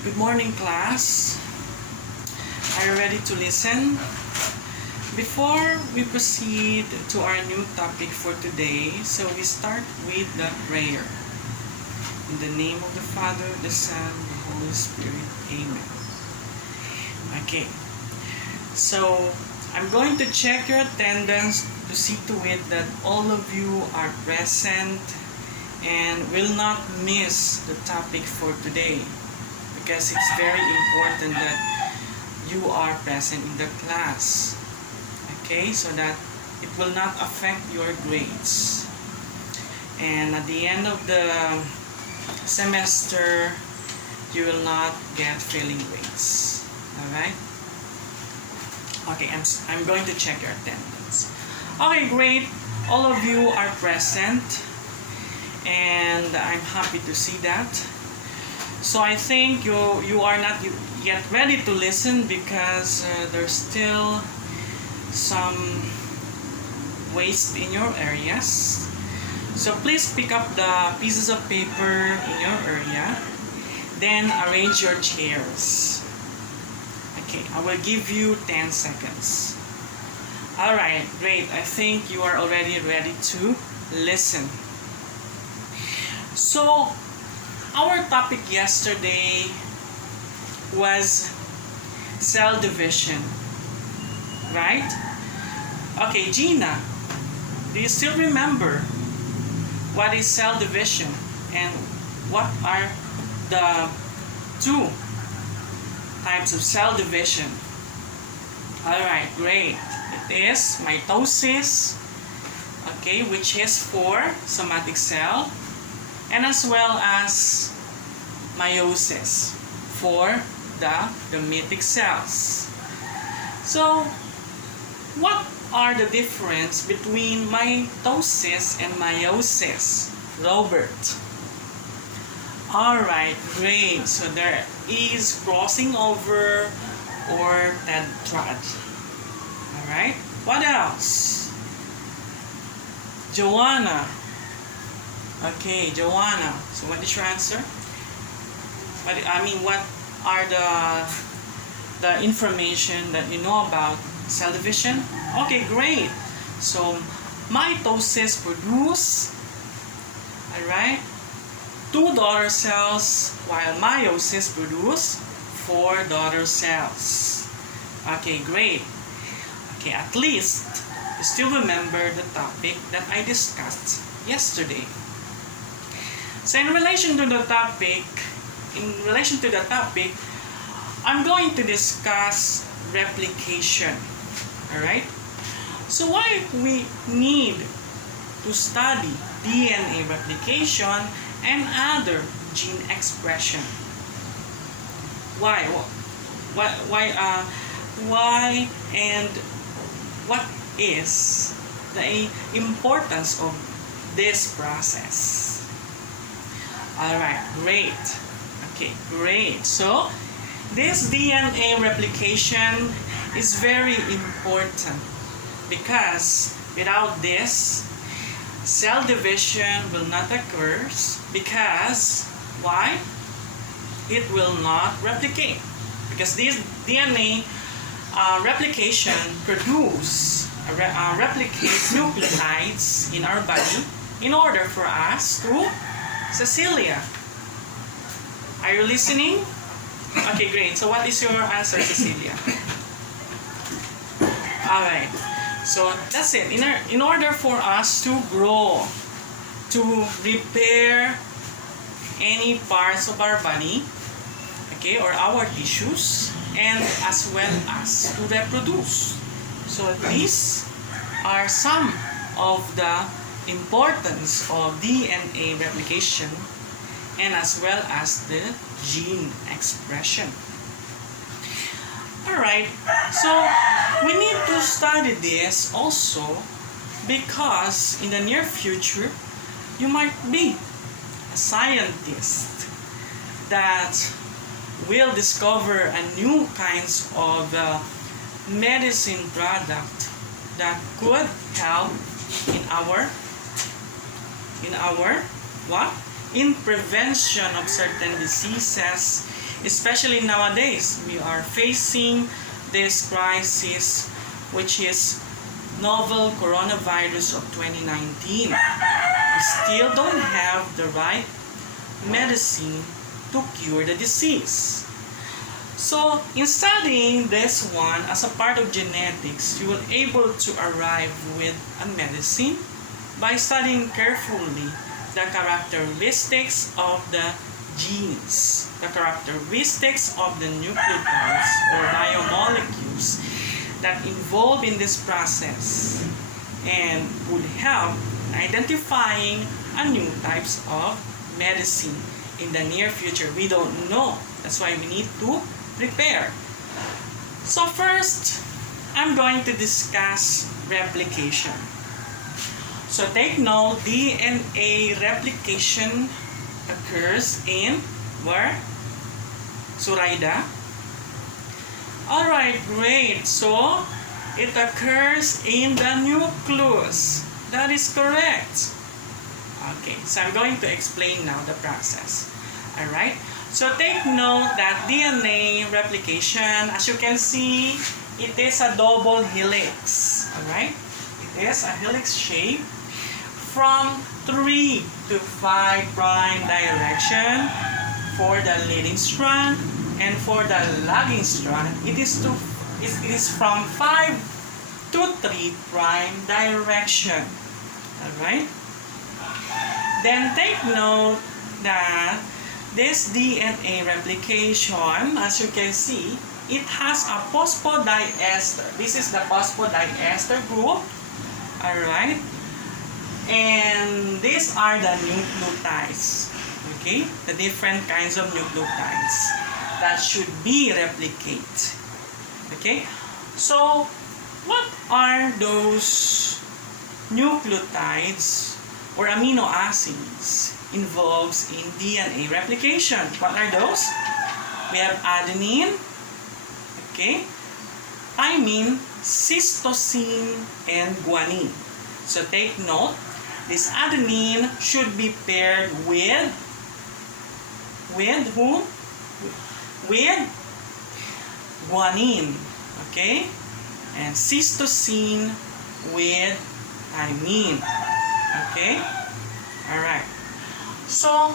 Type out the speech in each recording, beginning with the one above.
Good morning, class. Are you ready to listen? Before we proceed to our new topic for today, so we start with the prayer. In the name of the Father, the Son, the Holy Spirit. Amen. Okay. So, I'm going to check your attendance to see to it that all of you are present and will not miss the topic for today, because it's very important that you are present in the class. Okay, so that it will not affect your grades. And at the end of the semester, you will not get failing grades. Alright? Okay, I'm going to check your attendance. Okay, great. All of you are present. And I'm happy to see that. So I think you are not yet ready to listen because there's still some waste in your areas. So please pick up the pieces of paper in your area, then arrange your chairs. Okay, I will give you 10 seconds. Alright, great. I think you are already ready to listen. So, our topic yesterday was cell division, right? Okay, Gina, do you still remember what is cell division and what are the two types of cell division? Alright, great. It is mitosis, okay, which is for somatic cell, and as well as meiosis for the gametic cells. So, what are the difference between mitosis and meiosis, Robert? Alright, great. So there is crossing over or tetrad. Alright, what else? Joanna. Okay, Joanna. So what is your answer? What are the information that you know about cell division? Okay, great. So mitosis produce, alright, 2 daughter cells, while meiosis produce 4 daughter cells. Okay, great. Okay, at least you still remember the topic that I discussed yesterday. So in relation to the topic, I'm going to discuss replication. Alright? So why we need to study DNA replication and other gene expression? Why and what is the importance of this process? Alright, great. Okay, great. So, this DNA replication is very important because without this, cell division will not occur because, why? It will not replicate. Because this DNA replication produce replicate nucleotides in our body in order for us to Cecilia, are you listening? Okay, great. So what is your answer, Cecilia? Alright, so that's it. In order for us to grow, to repair any parts of our body, okay, or our tissues, and as well as to reproduce. So these are some of the importance of DNA replication and as well as the gene expression. Alright, so we need to study this also because in the near future you might be a scientist that will discover a new kinds of medicine product that could help in our what? In prevention of certain diseases Especially nowadays, we are facing this crisis, which is novel coronavirus of 2019. We still don't have the right medicine to cure the disease. So, in studying this one as a part of genetics, you will able to arrive with a medicine by studying carefully the characteristics of the genes, the characteristics of the nucleotides or biomolecules that involve in this process, and would help identifying a new types of medicine in the near future. We don't know. That's why we need to prepare. So first, I'm going to discuss replication. So take note, DNA replication occurs in where? Suraida. Alright, great. So it occurs in the nucleus. That is correct. Okay, so I'm going to explain now the process. Alright, so take note that DNA replication, as you can see, it is a double helix. Alright, it is a helix shape from 3 to 5 prime direction for the leading strand, and for the lagging strand, it is from 5 to 3 prime direction. Alright? Then take note that this DNA replication, as you can see, it has a phosphodiester. This is the phosphodiester group. Alright? And these are the nucleotides. Okay? The different kinds of nucleotides that should be replicated. Okay? So, what are those nucleotides or amino acids involved in DNA replication? What are those? We have adenine, okay, thymine, cytosine, and guanine. So take note, this adenine should be paired with whom? With guanine, okay, and cytosine with thymine. Okay? Alright. So,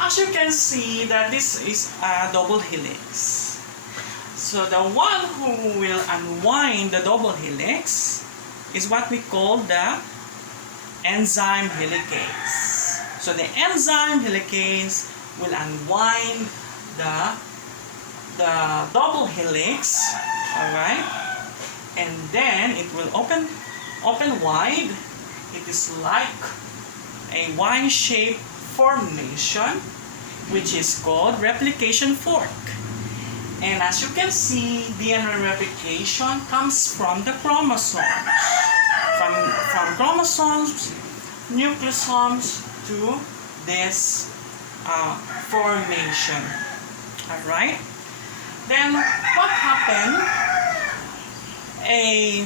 as you can see that this is a double helix. So, the one who will unwind the double helix is what we call the enzyme helicase. So, the enzyme helicase will unwind the double helix, alright? And then it will open wide. It is like a Y-shaped formation, which is called replication fork. And as you can see, DNA replication comes from the chromosomes. From chromosomes, nucleosomes to this formation. Alright? Then what happened? A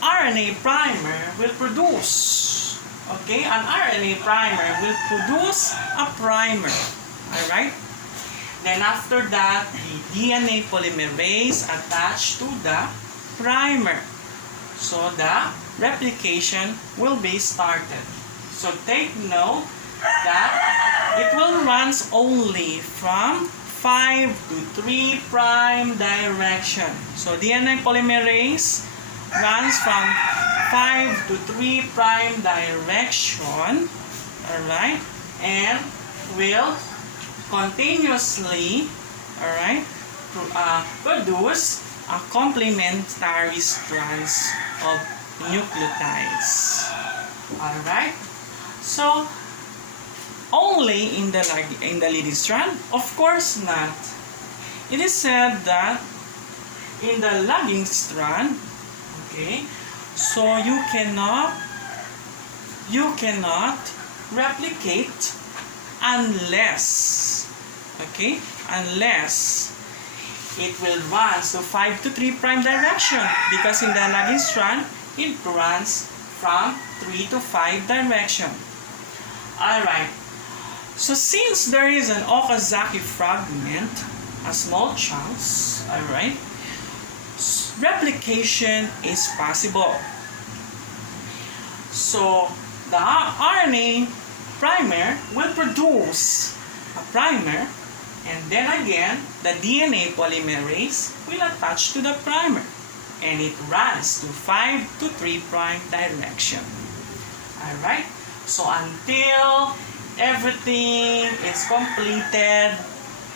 RNA primer will produce, okay, an RNA primer will produce a primer, alright? Then after that, the DNA polymerase attached to the primer. So the replication will be started. So take note that it will run only from 5 to 3 prime direction. So DNA polymerase runs from 5 to 3 prime direction, alright, and will continuously, alright, produce a complementary strands of nucleotides. Alright, so only in the leading strand? Of course not. It is said that in the lagging strand, okay, so you cannot replicate unless, okay, unless it will run to 5 to 3 prime direction, because in the lagging strand it runs from 3 to 5 direction. Alright, So since there is an Okazaki fragment, a small chunks, alright, replication is possible. So the RNA primer will produce a primer, and then again the DNA polymerase will attach to the primer, and it runs to 5 to 3' direction. Alright, so until everything is completed,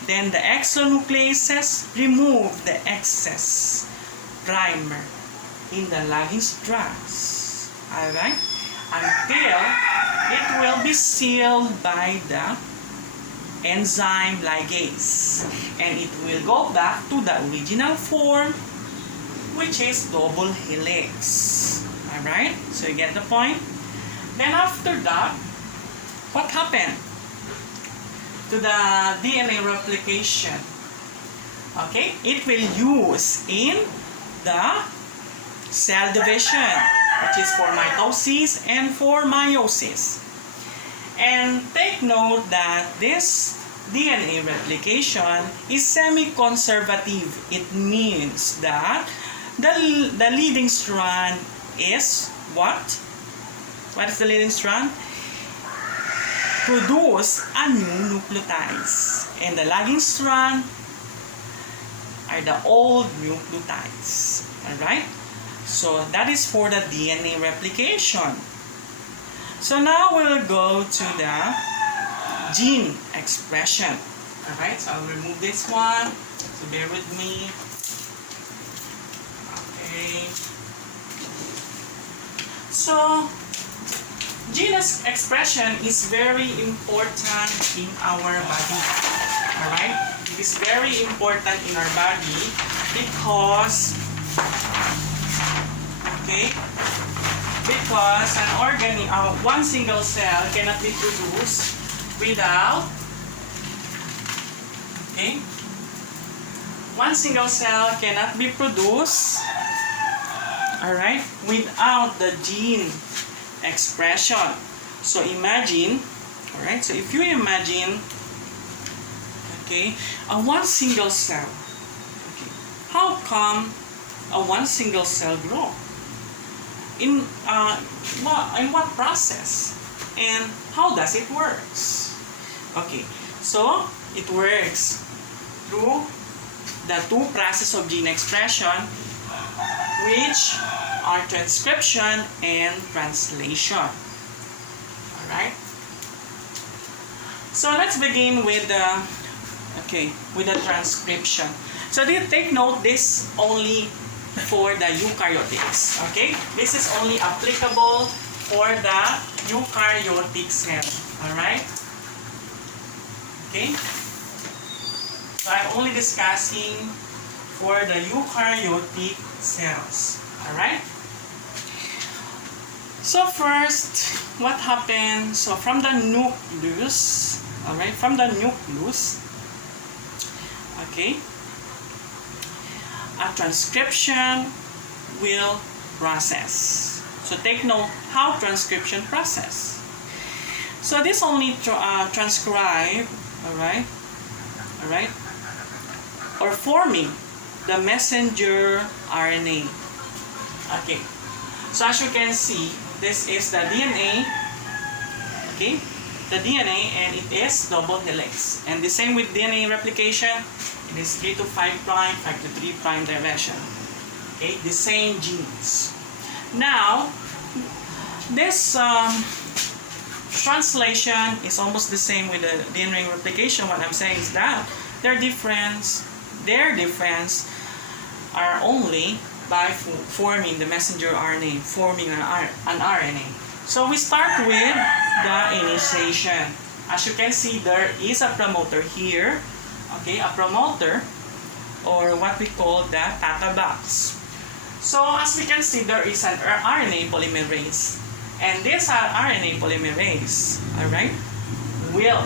then the exonucleases remove the excess primer in the lagging strands. Alright, until it will be sealed by the enzyme ligase, and it will go back to the original form, which is double helix. Alright, so you get the point? Then after that, what happened to the DNA replication? Okay, it will use in the cell division, which is for mitosis and for meiosis. And take note that this DNA replication is semi-conservative. It means that the leading strand is what? What is the leading strand? Produce a new nucleotides. And the lagging strand are the old nucleotides. Alright? So that is for the DNA replication. So now we'll go to the gene expression. Alright, so I'll remove this one. So bear with me. Okay. So, gene expression is very important in our body. Alright? It is very important in our body because an one single cell cannot be produced without one single cell cannot be produced, alright, without the gene expression. So imagine, alright, so if you imagine a one single cell, how come a one single cell grow? In what process, and how does it works? Okay, so it works through the two processes of gene expression, which are transcription and translation. Alright, so let's begin with the transcription. So take note, this only for the eukaryotics. Okay, this is only applicable for the eukaryotic cell. Alright, okay, so I'm only discussing for the eukaryotic cells. Alright, so first, what happens? So from the nucleus, alright, from the nucleus, a transcription will process. So take note how transcription process. So this only transcribe, alright, or forming the messenger RNA. Okay, so as you can see, this is the DNA, the DNA, and it is double helix. And the same with DNA replication, it is 3 to 5', 5 to 3' direction. Okay, the same genes. Now, this translation is almost the same with the DNA replication. What I'm saying is that their difference are only by forming the messenger RNA, forming an RNA. So we start with the initiation. As you can see, there is a promoter here. Okay, a promoter, or what we call the Tata box. So as we can see, there is an RNA polymerase, and this RNA polymerase, alright, will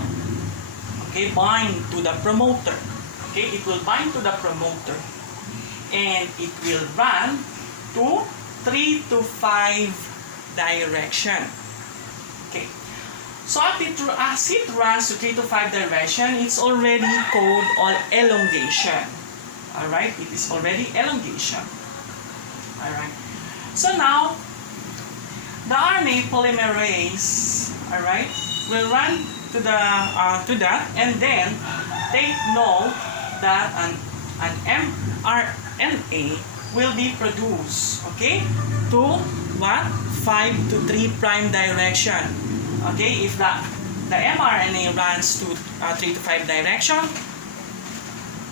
bind to the promoter. Okay, it will bind to the promoter, and it will run to 3 to 5 direction. Okay, So as it runs to 3 to 5 direction, it's already called elongation. Alright, it is already elongation. Alright. So now, the RNA polymerase, alright, will run to that, and then take note that an mRNA will be produced, okay, to what? 5 to 3 prime direction. Okay, if the mRNA runs to 3 to 5 direction,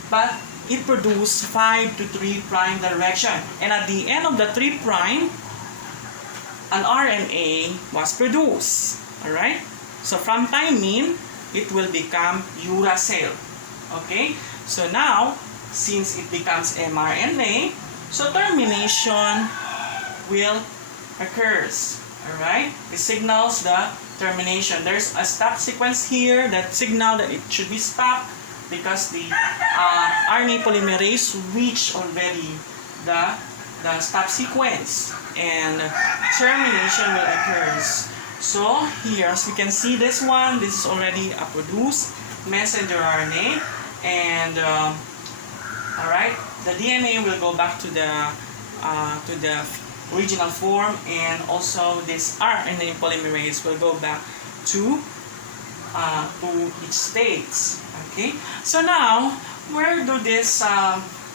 but it produces 5 to 3 prime direction, and at the end of the 3 prime, an RNA was produced. Alright, so from thymine, it will become uracil. Okay, so now since it becomes mRNA, so termination will occurs. Alright, it signals the termination. There's a stop sequence here that signal that it should be stopped because the RNA polymerase reached already the stop sequence, and termination will occur. So here, as we can see, this is already a produced messenger RNA, and alright, the DNA will go back to the original form, and also this RNA polymerase will go back to its states. Okay, so now where do this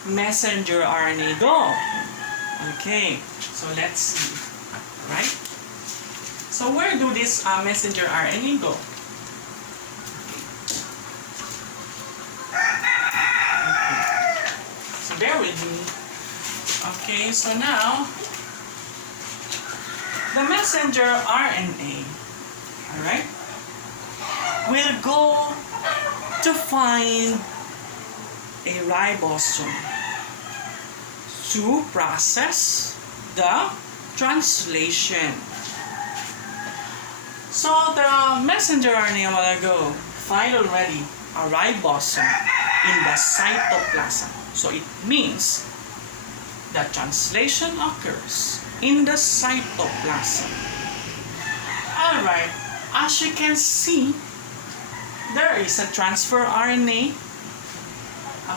messenger RNA go? Okay, so let's see. Right? So where do this messenger RNA go? Okay. So bear with me. Okay, so now the messenger RNA, alright, will go to find a ribosome to process the translation. So the messenger RNA a while ago find already a ribosome in the cytoplasm. So it means that translation occurs in the cytoplasm. Alright, as you can see, there is a transfer RNA.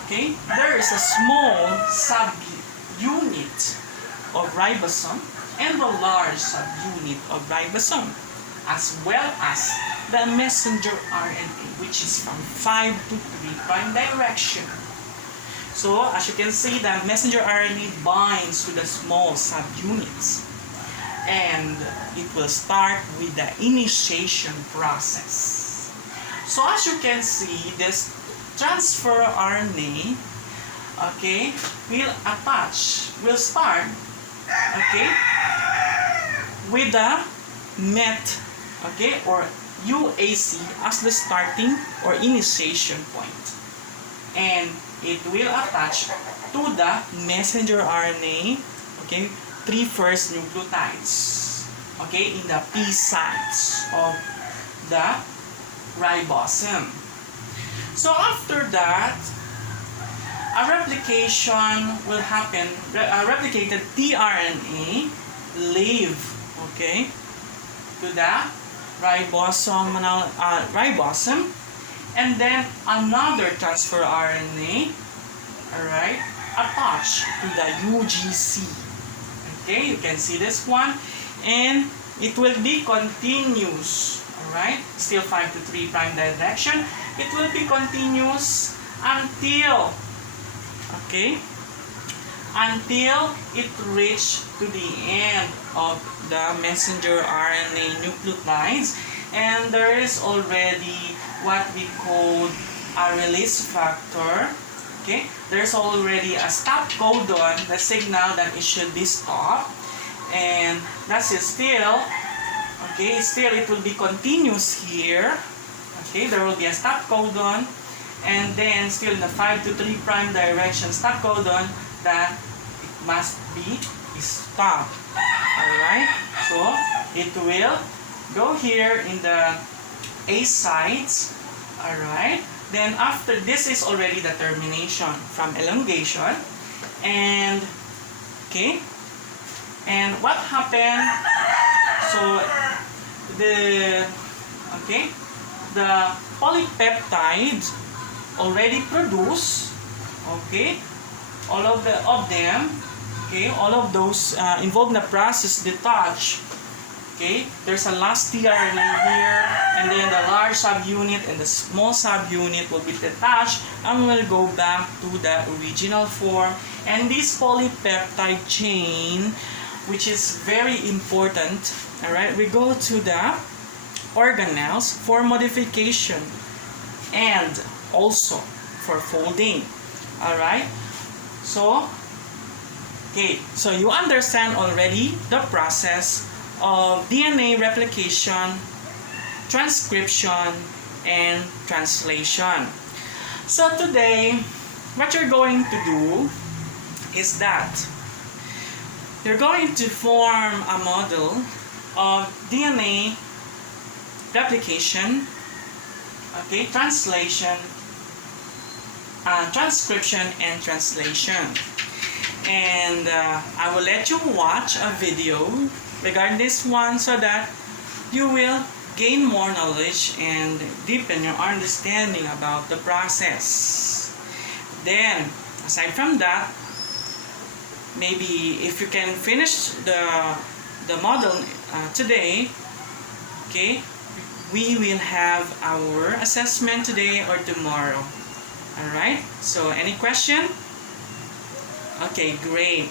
Okay, there is a small subunit of ribosome and a large subunit of ribosome, as well as the messenger RNA, which is from 5 to 3 prime direction. So, as you can see, the messenger RNA binds to the small subunits, and it will start with the initiation process. So, as you can see, this transfer RNA, okay, will start, okay, with the MET, okay, or UAC as the starting or initiation point, and it will attach to the messenger RNA, okay, 3 first nucleotides, okay, in the P sites of the ribosome. So after that, a replication will happen. A replicated tRNA leave, okay, to the ribosome, and then another transfer RNA, alright, attached to the UGC. Okay, you can see this one, and it will be continuous, alright, still 5 to 3 prime direction. It will be continuous until, okay, until it reach to the end of the messenger RNA nucleotides, and there is already what we call a release factor. Okay, there's already a stop codon, the signal that it should be stopped, and that's it still. Okay, still it will be continuous here. Okay, there will be a stop codon, and then still in the 5 to 3 prime direction stop codon that it must be stopped. Alright, so it will go here in the A sites. Alright, then after this is already the termination from elongation, and okay, and what happened? So the okay, the polypeptide already produced, okay, all of them, okay, all of those involved in the process detach. Okay, there's a last tRNA here, and then the large subunit and the small subunit will be detached and will go back to the original form. And this polypeptide chain, which is very important, all right, we go to the organelles for modification and also for folding. All right, so okay, so you understand already the process of DNA replication, transcription, and translation. So today, what you're going to do is that you're going to form a model of DNA replication, okay, translation, transcription, and translation. And I will let you watch a video regarding this one so that you will gain more knowledge and deepen your understanding about the process. Then, aside from that, maybe if you can finish the model today, okay, we will have our assessment today or tomorrow. Alright, so any question? Okay, great.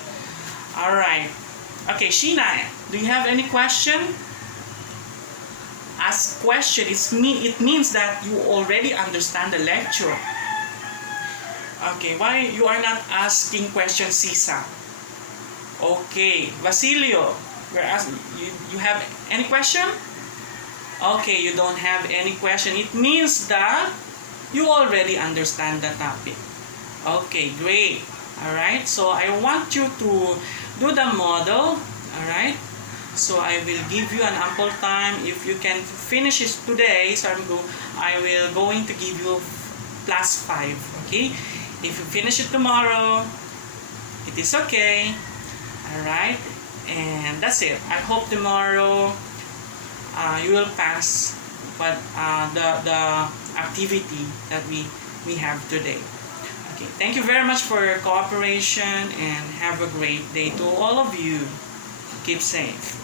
Alright. Okay, Sheena, do you have any question? Ask question. It means that you already understand the lecture. Okay, why you are not asking questions, Sisa? Okay, Basilio, you have any question? Okay, you don't have any question. It means that you already understand the topic. Okay, great. Alright, so I want you to do the model. Alright, so I will give you an ample time. If you can finish it today, so I will going to give you +5. Okay, if you finish it tomorrow, it is okay. Alright, and that's it. I hope tomorrow you will pass the activity that we have today. Okay, thank you very much for your cooperation and have a great day to all of you. Keep safe.